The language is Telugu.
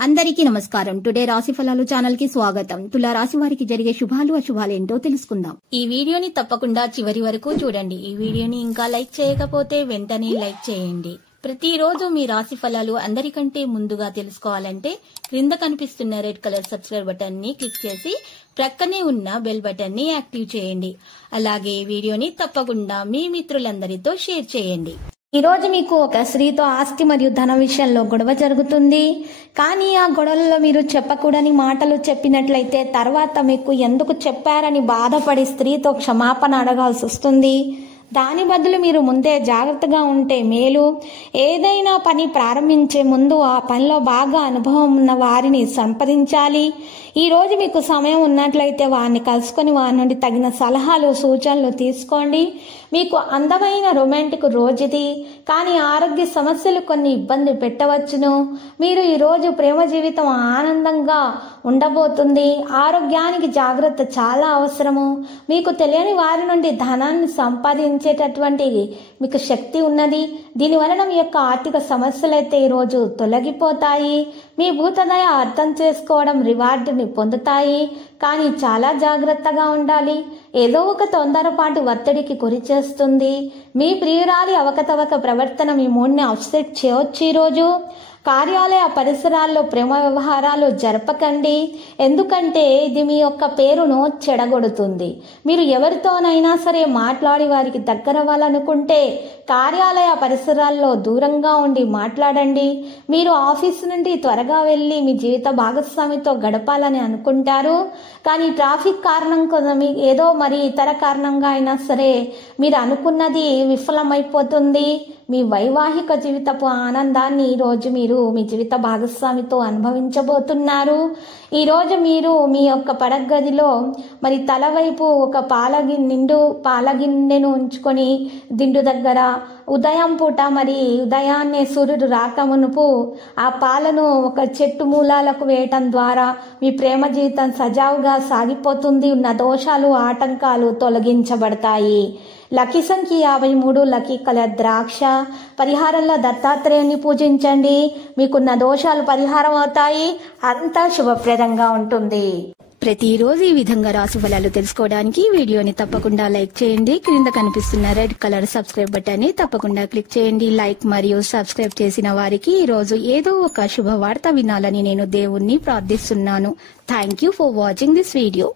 అందరికీ నమస్కారం. టుడే రాశి ఫలాలు ఛానల్ కి స్వాగతం. తులా రాశి వారికి జరిగే శుభాలు అశుభాలు ఏంటో తెలుసుకుందాం. ఈ వీడియోని తప్పకుండా చివరి వరకు చూడండి. ఈ వీడియోని ఇంకా లైక్ చేయకపోతే వెంటనే లైక్ చేయండి. ప్రతిరోజు మీ రాశి ఫలాలు అందరికంటే ముందుగా తెలుసుకోవాలంటే క్రింద కనిపిస్తున్న రెడ్ కలర్ సబ్స్క్రైబ్ బటన్ ని క్లిక్ చేసి ప్రక్కనే ఉన్న బెల్ బటన్ ని యాక్టివ్ చేయండి. అలాగే వీడియోని తప్పకుండా మీ మిత్రులందరితో షేర్ చేయండి. ఈ రోజు మీకు ఒక స్త్రీతో ఆస్తి మరియు ధన విషయంలో గొడవ జరుగుతుంది. కానీ ఆ గొడవలలో మీరు చెప్పకూడని మాటలు చెప్పినట్లయితే తర్వాత మీకు ఎందుకు చెప్పారని బాధపడి స్త్రీతో క్షమాపణ అడగాల్సి వస్తుంది. దాని బదులు మీరు ముందే జాగ్రత్తగా ఉంటే మేలు. ఏదైనా పని ప్రారంభించే ముందు ఆ పనిలో బాగా అనుభవం ఉన్న వారిని సంప్రదించాలి. ఈ రోజు మీకు సమయం ఉన్నట్లయితే వారిని కలుసుకొని వారి నుండి తగిన సలహాలు సూచనలు తీసుకోండి. మీకు అందమైన రొమాంటిక్ రోజుది, కానీ ఆరోగ్య సమస్యలు కొన్ని ఇబ్బంది పెట్టవచ్చును. మీరు ఈ రోజు ప్రేమ జీవితం ఆనందంగా ఉండబోతుంది. ఆరోగ్యానికి జాగ్రత్త చాలా అవసరము. మీకు తెలియని వారి నుండి ధనాన్ని సంపాదించేటటువంటి మీకు శక్తి ఉన్నది. దీని వలన మీ యొక్క ఆర్థిక సమస్యలైతే ఈరోజు తొలగిపోతాయి. మీ భూతదయ అర్థం చేసుకోవడం రివార్డుని పొందుతాయి. కానీ చాలా జాగ్రత్తగా ఉండాలి. ఏదో ఒక తొందరపాటు ఒత్తిడికి గురి చేస్తుంది. మీ ప్రియురాలి అవకతవక ప్రవర్తన మీ మూడ్ని అప్సెట్ చేయవచ్చు. ఈరోజు కార్యాలయ పరిసరాల్లో ప్రేమ వ్యవహారాలు జరపకండి, ఎందుకంటే ఇది మీ యొక్క పేరును చెడగొడుతుంది. మీరు ఎవరితోనైనా సరే మాట్లాడి వారికి దగ్గర అవ్వాలనుకుంటే కార్యాలయ పరిసరాల్లో దూరంగా ఉండి మాట్లాడండి. మీరు ఆఫీసు నుండి త్వరగా వెళ్ళి మీ జీవిత భాగస్వామితో గడపాలని అనుకుంటారు, కానీ ట్రాఫిక్ కారణం ఏదో మరి ఇతర కారణంగా అయినా సరే మీరు అనుకున్నది విఫలమైపోతుంది. మీ వైవాహిక జీవితపు ఆనందాన్ని ఈరోజు మీరు మీ జీవిత భాగస్వామితో అనుభవించబోతున్నారు. ఈరోజు మీరు మీ యొక్క పడగదిలో మరి తలవైపు ఒక పాలగిన్నెను ఉంచుకొని దిండు దగ్గర ఉదయం పూట మరి ఉదయాన్నే సూర్యుడు రాకమునుపు ఆ పాలను ఒక చెట్టు మూలాలకు వేయటం ద్వారా మీ ప్రేమ జీవితం సజావుగా సాగిపోతుంది. ఉన్న దోషాలు ఆటంకాలు తొలగించబడతాయి. లక్కీ సంఖ్య 53, లక్కీ కలర్ ద్రాక్ష. పరిహారంలో దత్తాత్రేయుని పూజించండి. మీకున్న దోషాలు పరిహారం అవుతాయి. అంతా శుభప్రదంగా ఉంటుంది. ప్రతిరోజు ఈ విధంగా రాశి ఫలాలు తెలుసుకోవడానికి వీడియోని తప్పకుండా లైక్ చేయండి. క్రింద కనిపిస్తున్న రెడ్ కలర్ సబ్స్క్రైబ్ బటన్ ని తప్పకుండా క్లిక్ చేయండి. లైక్ మరియు సబ్స్క్రైబ్ చేసిన వారికి ఈ రోజు ఏదో ఒక శుభవార్త వినాలని నేను దేవుణ్ణి ప్రార్థిస్తున్నాను. Thank you for watching this video.